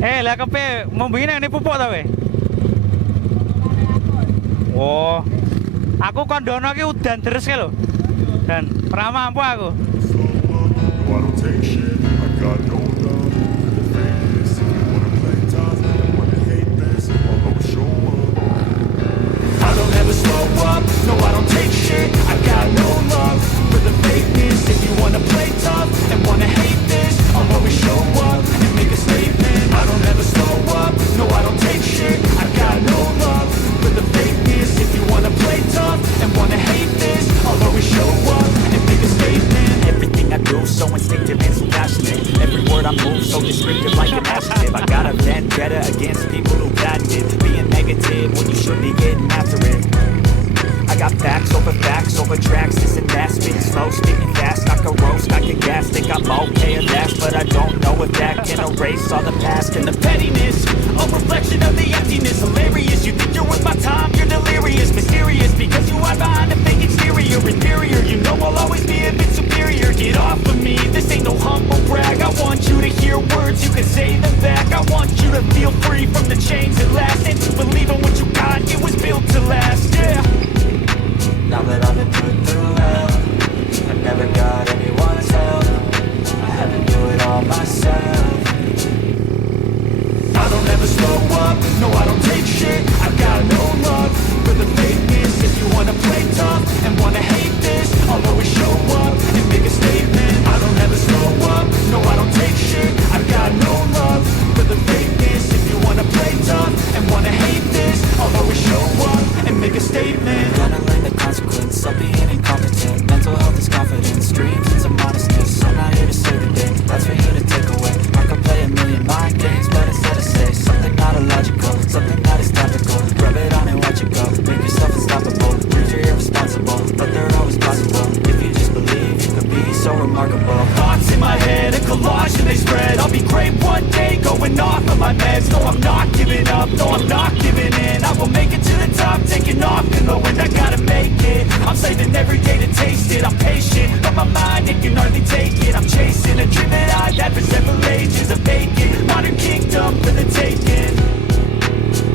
Lah kepe membina ini pupuk ta we? Oh. Aku kondono ki udan deres ki lho. Dan ora mampu aku. I don't ever slow up, no I don't take shit. I got no love for the fakeness. If you wanna play tough and wanna hate this, I'll always show up and make a statement. I don't ever slow up, no I don't take shit. I got no love for the fakeness. If you wanna play tough and wanna hate this, I'll always show up and make a statement. Everything I do so instinctive and so passionate. Every word I move so descriptive like an adjective. I got a vendetta against people who patented being negative when you should be getting after it. I got facts over tracks, this and that. Speaking slow, speaking fast, I can roast, I can gas. Think I'm okay at last, but I don't know if that can erase all the past and the pettiness. A reflection of the emptiness, hilarious. You think you're worth my time, you're delirious. Mysterious, because you hide behind a fake exterior. Inferior, you know I'll always be a bit superior. Get off of me, this ain't no humble brag. I want you to hear words, you can say them back. I want you to feel free from the chains at last, and to believe in what you got, it was built to last, yeah. Now that I've been put through hell, I never got anyone's help. I had to do it all myself. I don't ever slow up, no I don't take shit. I got no love for the fakeness. If you wanna play tough and wanna hate this, I'll always show up and make a statement. I don't ever slow up, no I don't take shit. I got no love for the fakeness. If you wanna play tough and wanna hate this, I'll always show up and make a statement. Gonna learn the consequence of being incompetent. Mental health is confidence, dreams and some modestness. I'm not here to save the day, that's for you to take away. I could play a million mind games, but instead I say something not illogical, something that is topical. Rub it on and watch it go, make yourself unstoppable. Dreams are irresponsible, but they're always possible. If you just believe, you can be so remarkable. Thoughts in my head, a collage and they spread. I'll be great one day, going off of my meds. No, I'm not giving up, no, I'm not giving in. I will make it to the top, taking off in the wind. I gotta make it, I'm saving every day to taste it. I'm patient, but my mind, it can hardly take it. I'm chasing a dream that I've had for several ages. A vacant, modern kingdom for the taking.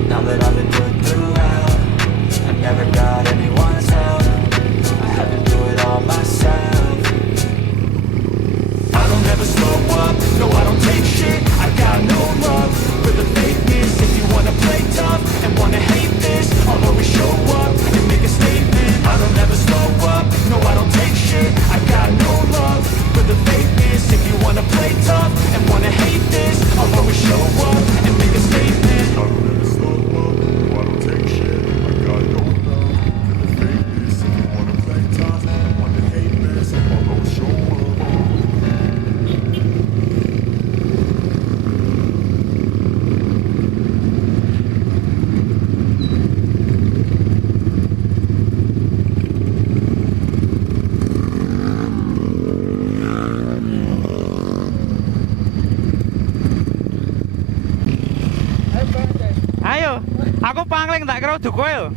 Now that I've been put through hell, I never got anyone's help. I had to do it all myself. I don't ever slow up, no I don't take shit. I got no love for the fakeness. If you wanna play tough and wanna hate this, I'll always show up and make a statement. I don't ever slow up, no I don't take shit. I got no love for the fakeness. If you wanna play tough and wanna hate this, I'll always show up and make a statement. I don't ever slow up, no I don't take shit. I got no love for the fakeness. If you wanna play tough and wanna hate this, I'll always show up. Ayo, aku pangling tak kira duko yo.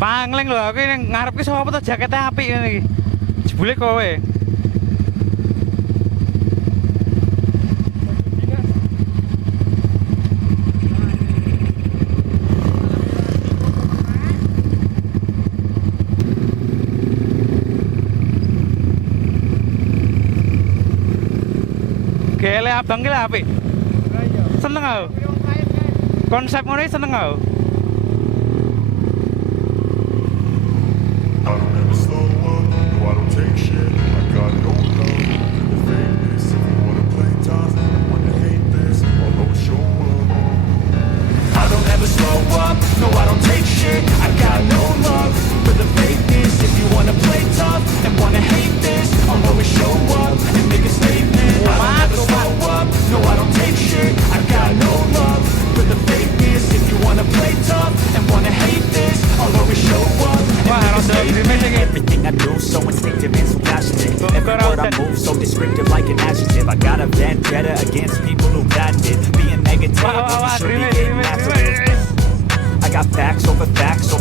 Pangling lho, aku ini ngarep ki sapa to jaketnya apik ngene iki. Jebule kowe. Gele abang ki lho apik. Seneng aku. Konsep ngene seneng aku. I don't ever slow up, no I don't take shit. I got no love for the fakeness. If you wanna play tough and wanna hate this, I'll always show up. I don't ever slow up, no I don't take shit. I got no love for the fakeness. If you wanna play tough and wanna hate this, I'll always show up and make a statement. I don't ever slow up, no I don't take shit. I got no love for the fakeness. If you wanna play tough and wanna hate this, I'll always show up and make a statement. Everything I do so instinctive and so passionate. Every word I move so descriptive like an adjective. I got a vendetta against people who patented being negative when you should be getting after it. I got facts over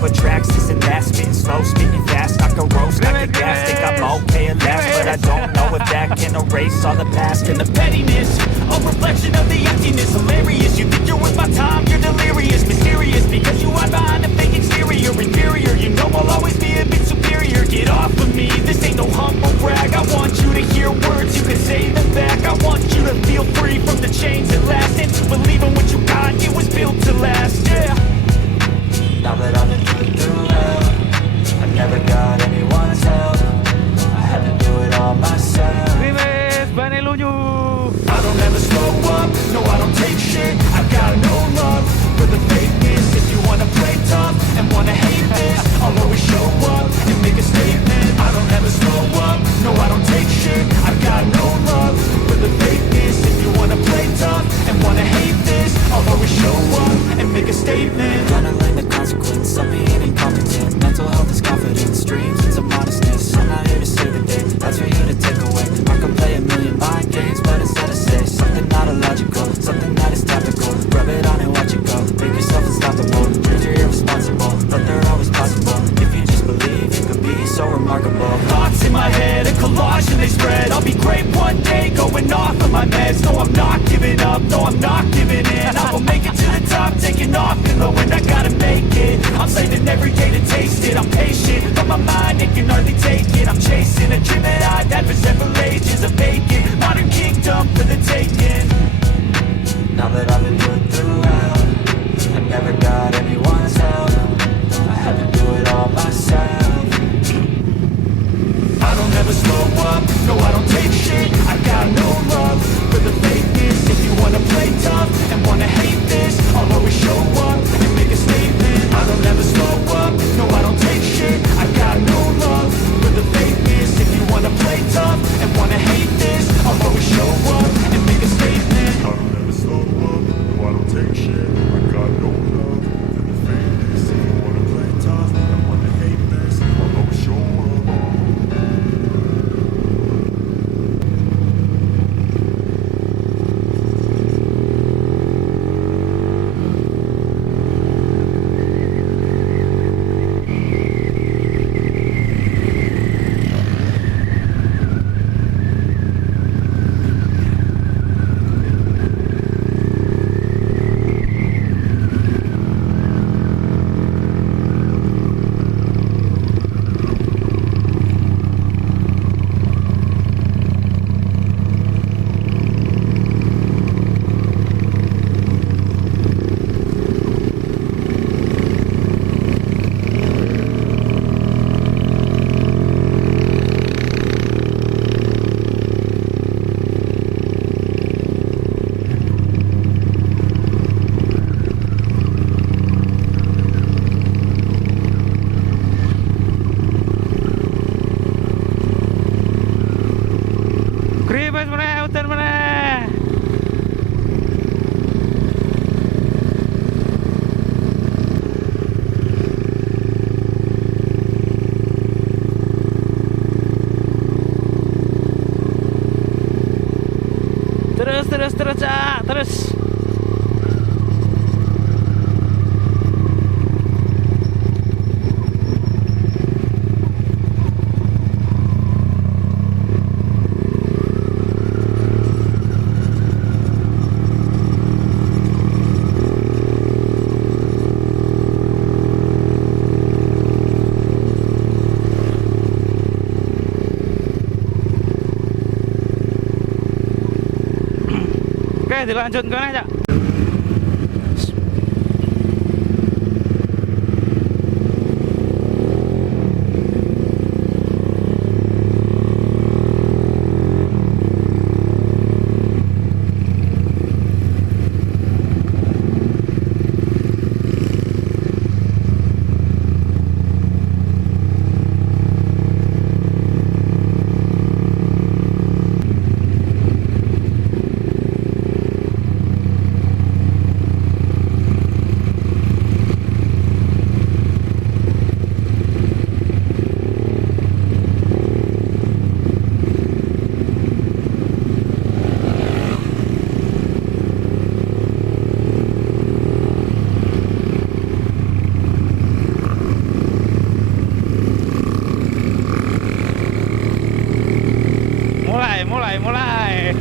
tracks, this and that. Spitting slow, speaking fast, I can roast, I can gas. Think I'm okay at last, but I don't know if that can erase all the past and the pettiness. A reflection of the emptiness, hilarious. You think you're worth my time, you're delirious. Mysterious, because you hide behind a fake exterior. Inferior, you know I'll always be a bit superior. Get off of me, this ain't no humble brag. I want you to hear words, you can say them back. I want you to feel free from the chains that last, and to believe in what you got, it was built to last, yeah. Now that I've been through hell, I never got anyone's help. I had to do it all myself. I don't ever slow up, no I don't take shit. I've got no love for the fakeness. If you wanna play tough and wanna hate this, I'll always show up and make a statement. I don't ever slow up, no I don't take shit. I've got no love for the fakeness. If you wanna play tough and wanna hate this, I'll always show up and make a statement. Gonna learn the consequence of being incompetent. Mental health is confidence, dreams and some modestness. I'm not here to save the day, that's for you to take away. I can play a million mind games, but instead I say something not illogical, something that is topical. Rub it on and watch it go, make yourself unstoppable. Dreams are irresponsible, but they're always possible. If you just believe, you could be so remarkable. Thoughts in my head, a collage and they spread. I'll be great one day, going off of my meds. No, I'm not giving up, no, I'm not giving in. I will make it to the top, taking off in the wind. I gotta make it, I'm saving every day to taste it. I'm patient, but my mind, it can hardly take it. I'm chasing a dream that I've had for several ages. A vacant, modern kingdom for the taking. Now that I've been through hell, I never got anyone's help. I had to do it all myself. I don't ever slow up, no I don't take shit. I got no love for the fakeness. If you wanna play tough and wanna hate this, I'll always show up and make a statement. I don't ever slow up, no I don't take shit. I got no love for the fakeness. If you wanna play tough and wanna hate this, I'll always show up and make a statement. I don't ever slow up, no I don't take shit. I got no love for the fakeness. If you wanna play tough and wanna hate this, I'll always show up. Terus Cak, terus. Oke, dilanjutkan aja. mulai.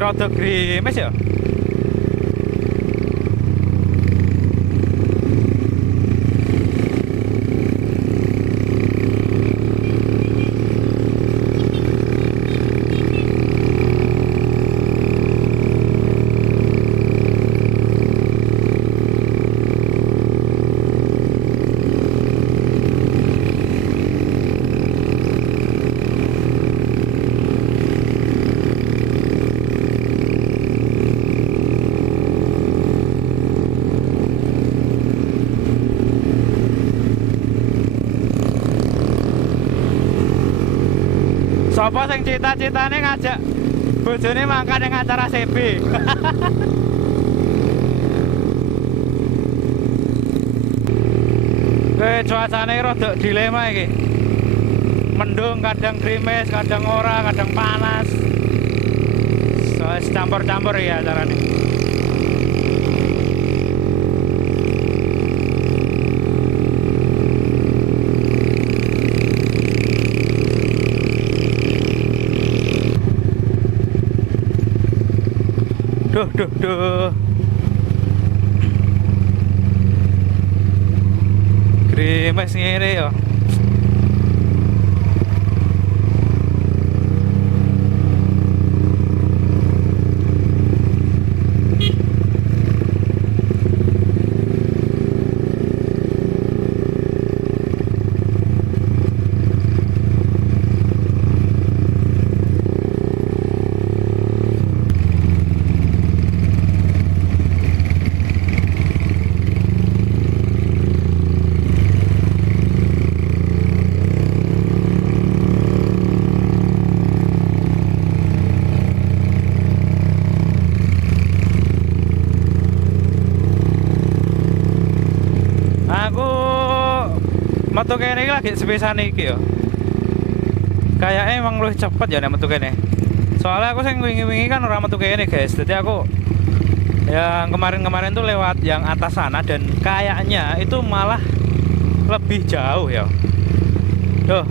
Rada grimes ya. Sopo sing cita-citane ngajak bojone mangkat ning acara CB. Cuacane rada dilema iki. Mendung, kadang krimis, kadang ora, kadang panas. Campur-campur ya acarane. Duh. Grimes ngene ya. Metu kene iki lagi sepisan iki yo. Kayaknya emang luwih cepet ya nek metu kene. Soalnya aku sing wingi-wingi kan ora metu kene, guys. Jadi aku yang kemarin-kemarin tuh lewat yang atas sana dan kayaknya itu malah lebih jauh ya. Tuh.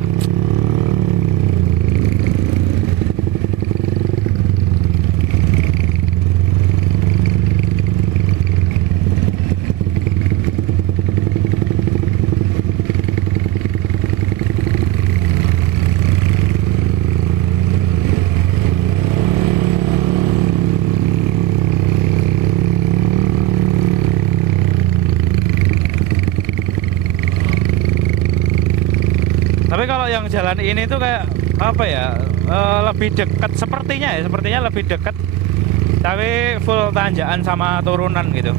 Tapi kalau yang jalan ini tuh kayak apa ya, lebih dekat sepertinya lebih dekat, tapi full tanjakan sama turunan gitu.